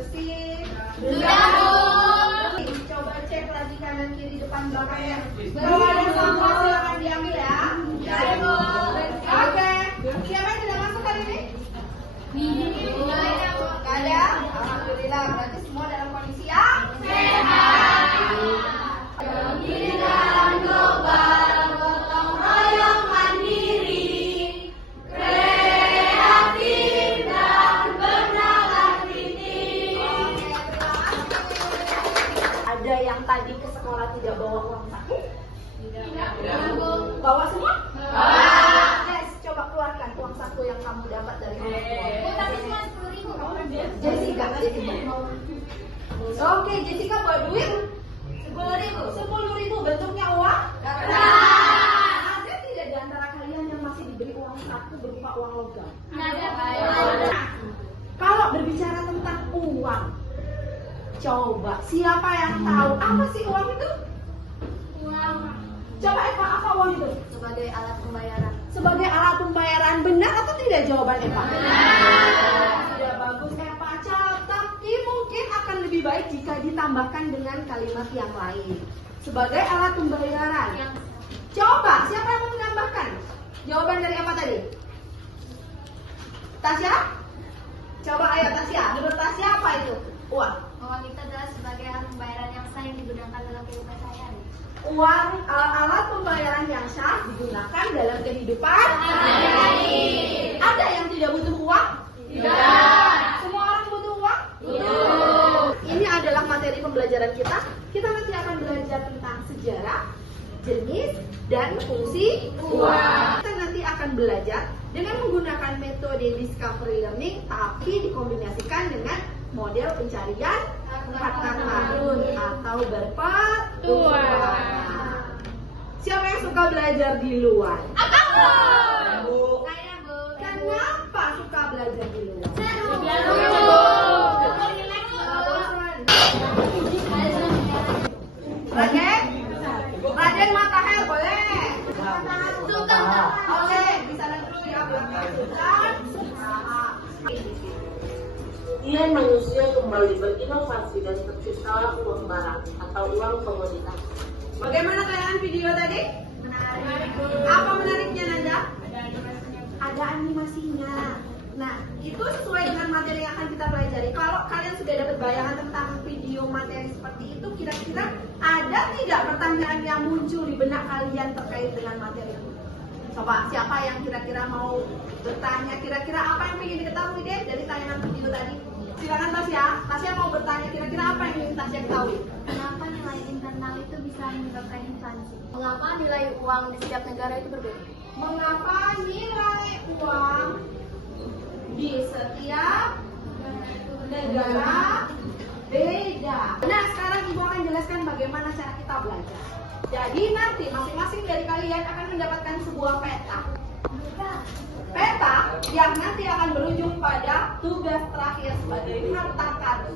bersih? Sudah, Bu. Coba cek lagi kanan kiri depan belakangnya. Kalau ada sampah silakan diambil ya. Ya, Bu. Oke. Siapa yang tidak masuk hari ini? Nggak ada. Alhamdulillah, berarti semua dalam kondisi yang Sehat. Di dalam global gotong royong mandiri, kreatif dan bernalar kritis. Ada yang tadi ke sekolah tidak bawa uang saku? Tidak, Bu. Bawa semua? Bawa. Yes, coba keluarkan uang saku yang kamu dapat dari orang tua. Bu, tapi cuma 10.000. Jessica. Oke, Jessica bawa duit 10.000. 10.000 bentuknya uang? Kertas. Ada tidak di antara kalian yang masih diberi uang saku berupa uang logam? Ada. Kalau berbicara tentang uang, coba siapa yang tahu apa sih uang itu? Uang Coba Eva, apa uang itu? sebagai alat pembayaran. Sebagai alat pembayaran, benar atau tidak jawaban Eva? Sudah bagus Eva, catat. Tapi mungkin akan lebih baik jika ditambahkan dengan kalimat yang lain. Sebagai alat pembayaran. Coba, siapa yang mau menambahkan? Jawaban dari apa tadi? Tasya? Coba ayo Tasya, menurut Tasya apa itu? Uang. Uang itu adalah sebagai alat pembayaran yang sah yang digunakan dalam kehidupan sehari-hari. Uang alat pembayaran yang sah digunakan dalam kehidupan Sehari-hari. Ada yang tidak butuh uang? Tidak. Semua orang butuh uang? Butuh. Ini adalah materi pembelajaran kita. Kita nanti akan belajar tentang sejarah, jenis, dan fungsi uang. Kita nanti akan belajar dengan menggunakan metode discovery learning, tapi dikombinasikan dengan model pencarian kata karun atau berpetualangan. Siapa yang suka belajar di luar? Saya, Bu. Kenapa suka belajar di luar? Raden Matahel boleh. Oke, di sana dulu ya belakang. Kemudian manusia kembali berinovasi dan terciptalah uang barang atau uang komoditas. Bagaimana tayangan video tadi? Menarik. Apa menariknya Nanda? Ada animasinya. Nah, itu sesuai dengan materi yang akan kita pelajari. Kalau kalian sudah dapat bayangan tentang video materi seperti itu, kira-kira ada tidak pertanyaan yang muncul di benak kalian terkait dengan materi itu? Coba, siapa yang kira-kira mau bertanya? Kira-kira apa yang ingin diketahui deh dari tayangan video tadi? Silakan Tasya. Tasya mau bertanya, kira-kira apa yang ingin Tasya ketahui? Kenapa nilai internal itu bisa menyebabkan inflasi? Mengapa nilai uang di setiap negara itu berbeda? Mengapa nilai uang di setiap negara beda? Nah, sekarang Ibu akan jelaskan bagaimana cara kita belajar. Jadi nanti masing-masing dari kalian akan mendapatkan sebuah peta. Peta yang nanti akan berujung pada tugas terakhir sebagai harta karun.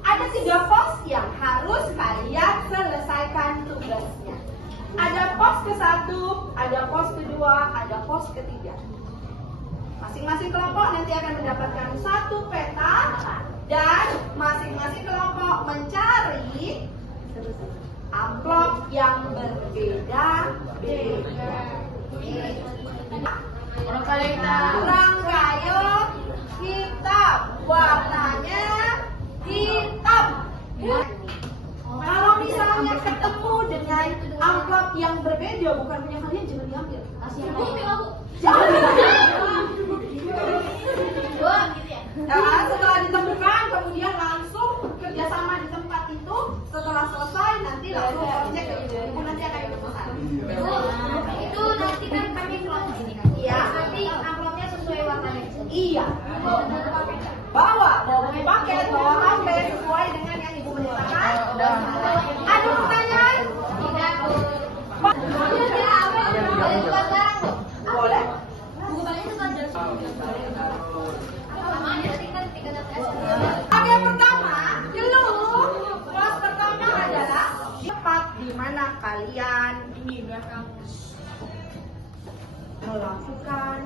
Ada 3 pos yang harus kalian selesaikan tugasnya. Ada pos ke-1, ada pos kedua, ada pos ketiga. Masing-masing kelompok nanti akan mendapatkan 1 peta dan masing-masing kelompok mencari amplop yang berbeda-beda. Rangkaian hitam, warnanya hitam. Kalau misalnya ketemu dengan amplop yang berbeda bukan punya kalian, jangan diambil. Jangan nah, setelah ditemukan kemudian langsung kerjasama di tempat itu. Setelah selesai nanti langsung cek ke ibu, nanti akan ikut pesan. Itu nanti kan kami keluar di sini kan? Iya. Berarti amplopnya sesuai warnanya. Iya. Bawa paket, bawa HP sesuai dengan yang ibu menyatakan. Ada pertanyaan? Tidak, Bu. Boleh buat barang, Bu? Boleh. Bukannya itu kan jelas. Oke, pertama, dulu kelas pertama adalah tempat di mana kalian melakukan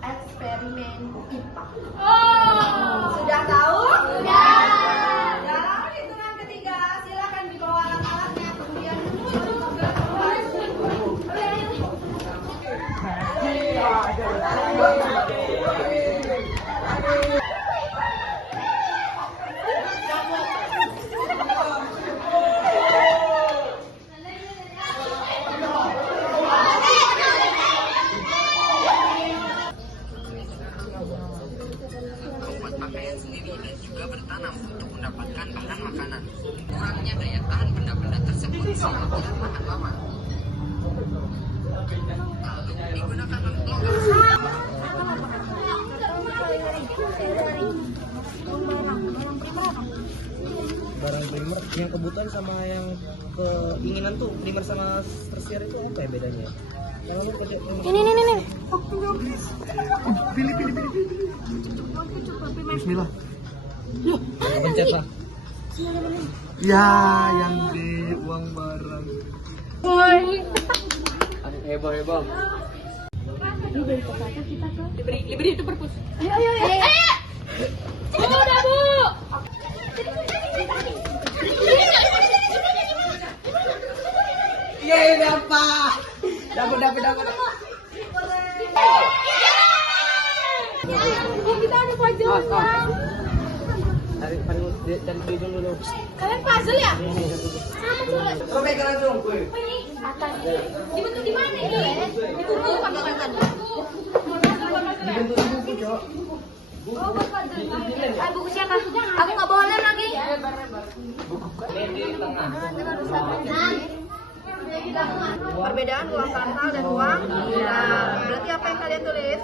eksperimen IPA. Sudah tahu? Sudah. juga bertanam untuk mendapatkan bahan makanan. Kurangnya daya tahan benda-benda tersebut saat tidak makan lama. Lalu digunakan pelonggaran. Barang primer yang kebutuhan sama yang keinginan tuh, primer sama tersier itu apa ya bedanya? Kalau lu kerja ini. Bismillah. Pencet lah. Ya, yang di uang barang. Heboh. Diberi itu perpus. Ayo. Udah, Bu. Yeay, dapat. Kita ada puzzle. Dan hidung dulu. Kalian puzzle ya? Robek langsung. Dibentuk di mana ini? Ditutup pakai tangan. Dibentuk buku, Cok. Oh, buat puzzle. Buku siapa? Aku nggak boleh lagi. Ini di tengah. Perbedaan uang kartal dan uang giral. Berarti apa yang kalian tulis?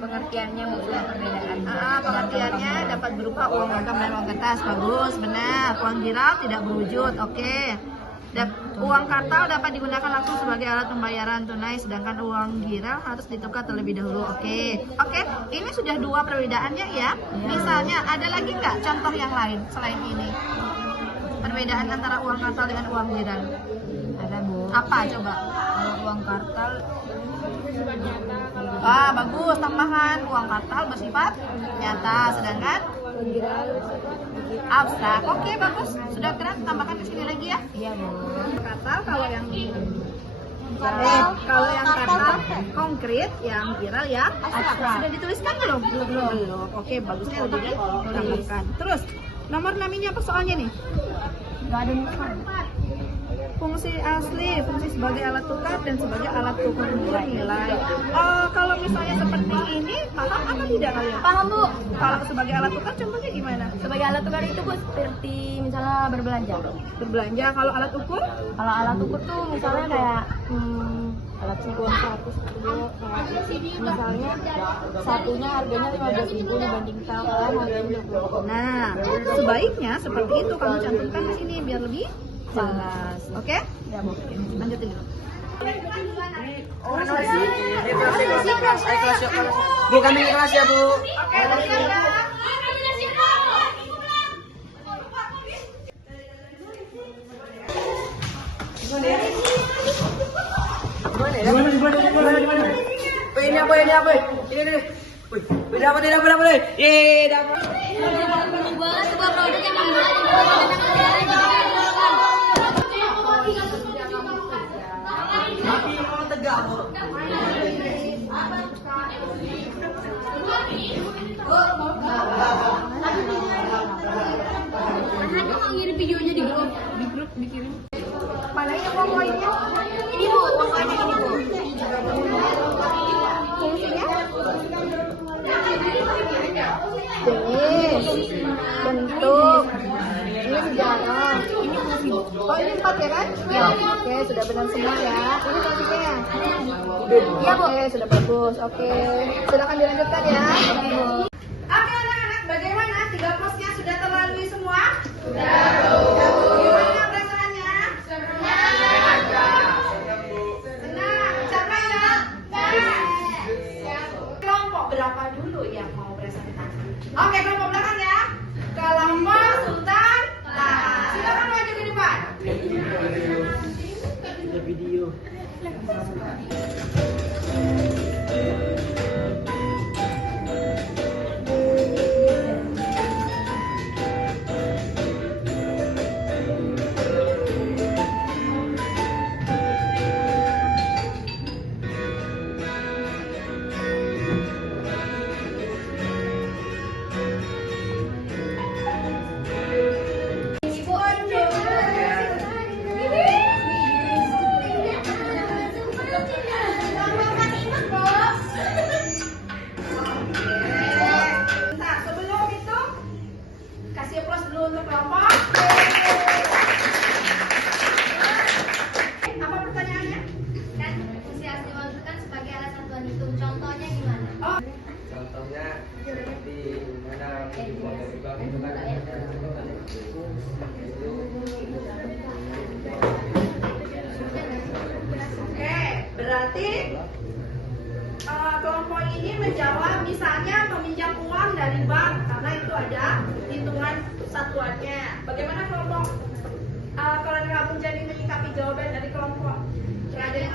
Pengertiannya mudah perbedaan. Pengertiannya dapat berupa uang logam dan uang kertas. Bagus, benar. Uang giral tidak berwujud. Oke. Uang kartal dapat digunakan langsung sebagai alat pembayaran tunai, sedangkan uang giral harus ditukar terlebih dahulu. Oke. Ini sudah dua perbedaannya ya. Misalnya ada lagi nggak contoh yang lain selain ini? Perbedaan antara uang kartal dengan uang giral. Ada, Bu. Apa coba? Kalau uang kartal Bagus, tambahkan uang kartal bersifat nyata, sedangkan abstrak. Oke, bagus. Sudah keren, tambahkan ke sini lagi ya. iya, Bu. Kartal kalau yang kartal konkret, yang giral ya abstrak. Sudah dituliskan belum? Belum. Oke, bagusnya lebih tambahkan. Terus nomor 6-nya apa soalnya nih? Nggak ada nomor. Fungsi asli, fungsi sebagai alat tukar dan sebagai alat tukar nilai. Kalau misalnya seperti ini, paham apa tidak kalian? Paham, Bu. Kalau sebagai alat tukar contohnya gimana? Sebagai alat tukar itu, Bu, seperti misalnya berbelanja. Berbelanja. Kalau alat ukur? Kalau alat ukur tuh misalnya kayak alat ukur 100 kilo, misalnya satunya harganya 15.000 dibandingkan kalian harganya 20. Nah, sebaiknya seperti itu kamu cantumkan di sini biar lebih jelas. Oke? Ya, Bu. Lanjutin dulu. Bu, kami kelas ya, Bu. Gimana? Ini apa? Ini. Wih, dapat. Yeay, dapat. Banget sebuah produk yang Tegak, Bu. ngirim videonya di grup dikirim. Mana ini uang koinnya? Ini, Bu, uang koinnya ini, Bu. Fungsinya? Jenis, bentuk, ini sejarah, ini fungsi. Oh, ini 4 ya kan? Ya. Oke, sudah benar semua ya. Ini fungsinya. Iya, Bu. Oke, sudah bagus. Oke, silakan dilanjutkan ya. Oke anak-anak, bagaimana? 3 plusnya sudah terlalui semua? Sudah. Gimana perasaannya? Senang. Siapa ya? Kelompok berapa dulu yang mau presentasi? Oke, kelompok belakang ya. Kelompok Sultan. Nah, silakan maju ke depan. Ada video. untuk kelompok B. Apa pertanyaannya? Kan fungsi asli uang itu kan sebagai alat satuan hitung. Contohnya gimana? Oh, Contohnya seperti mana uang dari bank itu kan oke, berarti kelompok ini menjawab misalnya meminjam uang dari bank karena itu ada hitungan satuannya. Bagaimana kelompok kalau kamu jadi menyikapi jawaban dari kelompok? Ada yang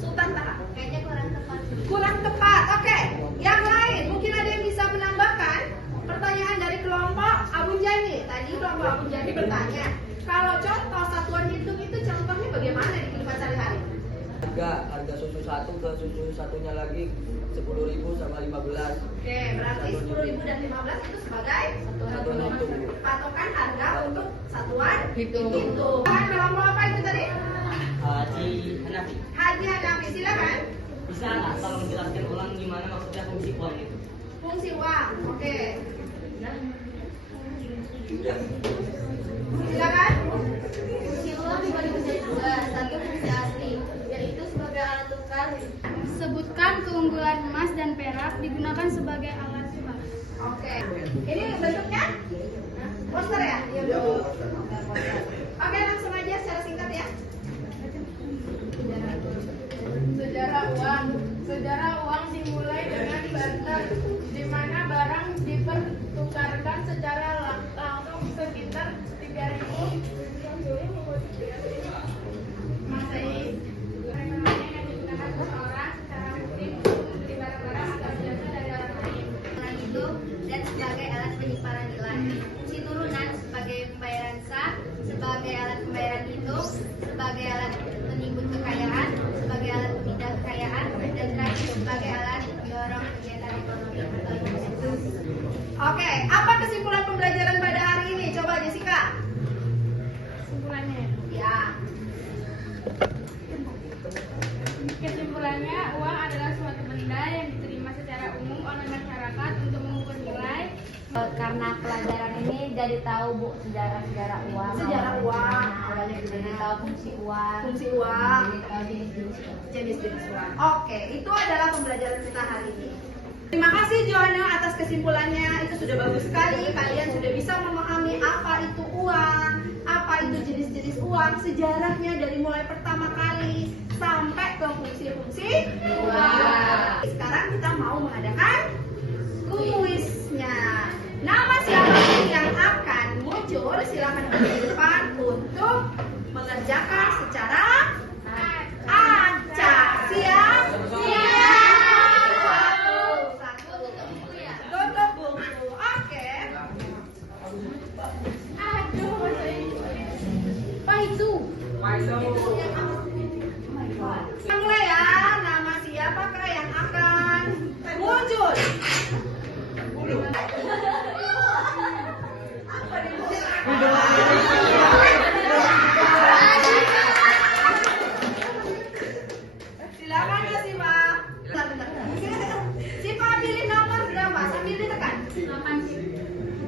Sultan tak? Kayaknya kurang tepat. Kurang tepat. Oke, yang lain mungkin ada yang bisa menambahkan pertanyaan dari kelompok Abu Jani. Tadi kelompok Abu Jani bertanya, kalau contoh satuan hitung itu contohnya bagaimana di kehidupan sehari-hari? harga susu satu ke susu satunya lagi 10.000 sama 15. Oke, berarti 10.000 dan 15 itu sebagai Satuan hitung. patokan harga untuk satuan Hitung. hitung. Kelompok apa itu tadi? Haji Hanafi. Haji Hanafi, silakan. Bisa nggak tolong jelaskan ulang gimana maksudnya fungsi uang itu? Fungsi uang, oke. Silakan. Fungsi uang dibagi menjadi dua. Satu fungsi asli, yaitu sebagai alat tukar. Sebutkan keunggulan emas dan perak digunakan sebagai alat tukar. Oke. Ini bentuknya poster ya? Iya, Bu. Oke, langsung aja secara singkat ya. Sejarah uang dimulai dengan barter, di mana barang dipertukarkan secara langsung sekitar 3000 Masehi. Perekonomian yang digunakan seseorang secara rutin untuk membeli barang-barang atau jasa dari orang lain. Alat itu dan sebagai alat penyimpanan nilai. Fungsi turunan sebagai pembayaran sah, sebagai alat pembayaran hitung, sebagai alat penimbun kekayaan, sebagai alat pemindah kekayaan, dan terakhir sebagai alat mendorong kegiatan ekonomi atau investasi. Oke, apa kesimpulan pembelajaran pada hari ini? Coba Jessica. Kesimpulannya, Ya. kesimpulannya uang adalah suatu benda yang diterima secara umum oleh masyarakat untuk mengukur nilai. Karena pelajaran ini jadi tahu Bu sejarah uang. Sejarah uang. Awalnya jadi tahu fungsi uang. Fungsi uang. Jadi tahu jenis-jenis uang. Jenis-jenis uang. Oke, itu adalah pembelajaran kita hari ini. Terima kasih Johanna atas kesimpulannya. Itu sudah bagus sekali. Kalian sudah bisa memahami apa itu uang, apa itu jenis-jenis uang, sejarahnya dari mulai pertama kali sampai ke fungsi-fungsi uang. Sekarang kita mau mengadakan kuisnya. Nama siapa yang akan muncul? Silakan ke depan untuk mengerjakan secara acak. Siap? Satu. Tutup buku. Oke. Aduh, apa itu? Mulai ya. Nama siapakah yang akan muncul? Silakan ya Sipa. Sipa pilih nomor berapa? Sambil ditekan.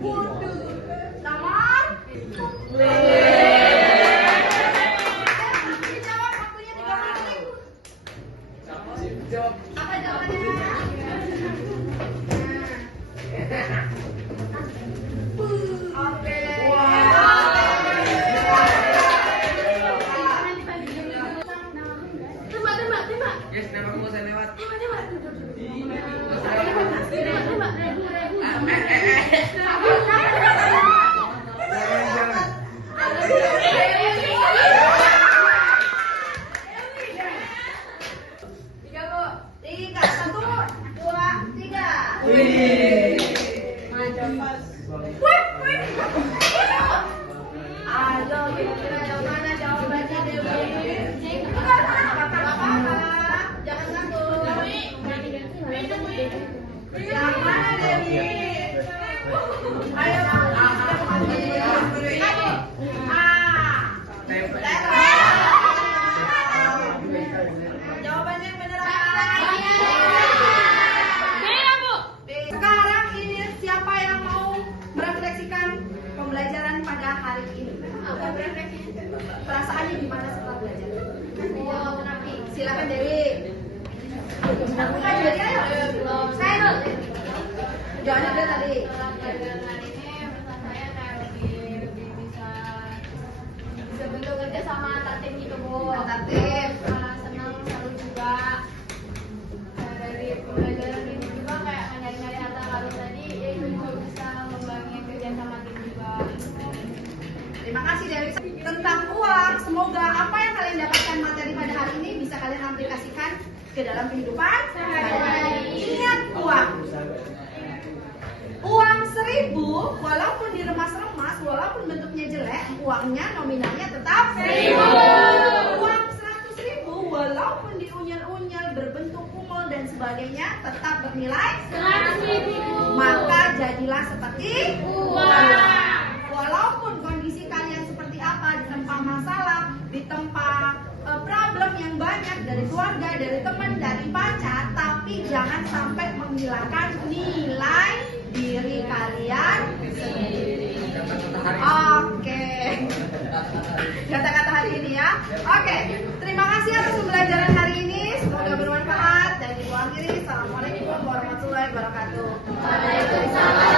Waduh. Nomor B. Dijawab waktunya 30 detik. Apa jawabannya? Oke. Yes, nama aku saya lewat. Tiga, Bu. Tiga. 1, 2, 3. Ayo, kira-kira yang mana jawabannya Dewi? Apa-apa. Jangan takut. Yang mana Dewi? Ayo, jawabannya yang benar apa? Sekarang ini siapa yang mau merefleksikan pembelajaran pada hari ini? Perasaannya gimana setelah belajar? Silakan Dewi. Bukan Dewi, ayo. Saya Jangan ada tadi. Bisa bentuk kerja sama antar tim gitu Bu. Antar tim. Senang seru juga. Dari pembelajaran ini juga kayak nyari-nyari harta karun tadi, ya itu juga bisa membangun kerja sama tim juga. Terima kasih Dewi. Tentang uang, semoga apa yang kalian dapatkan materi pada hari ini bisa kalian aplikasikan ke dalam kehidupan sehari-hari. Ingat uang. Uang 1.000 walaupun diremas-remas, walaupun bentuknya jelek, uangnya nominalnya tetap 1.000. Uang 100.000 walaupun diunyel-unyel, berbentuk kumel dan sebagainya, tetap bernilai 100.000. Maka jadilah seperti uang. Walaupun kondisi kalian seperti apa, ditempa masalah, ditempa problem yang banyak dari keluarga, dari teman, dari pacar, tapi jangan sampai menghilangkan nilai diri kalian sendiri. Oke. Kata-kata hari ini ya. Oke. Terima kasih atas pembelajaran hari ini. Semoga bermanfaat dan ibu akhiri. Assalamualaikum warahmatullahi wabarakatuh. Waalaikumsalam.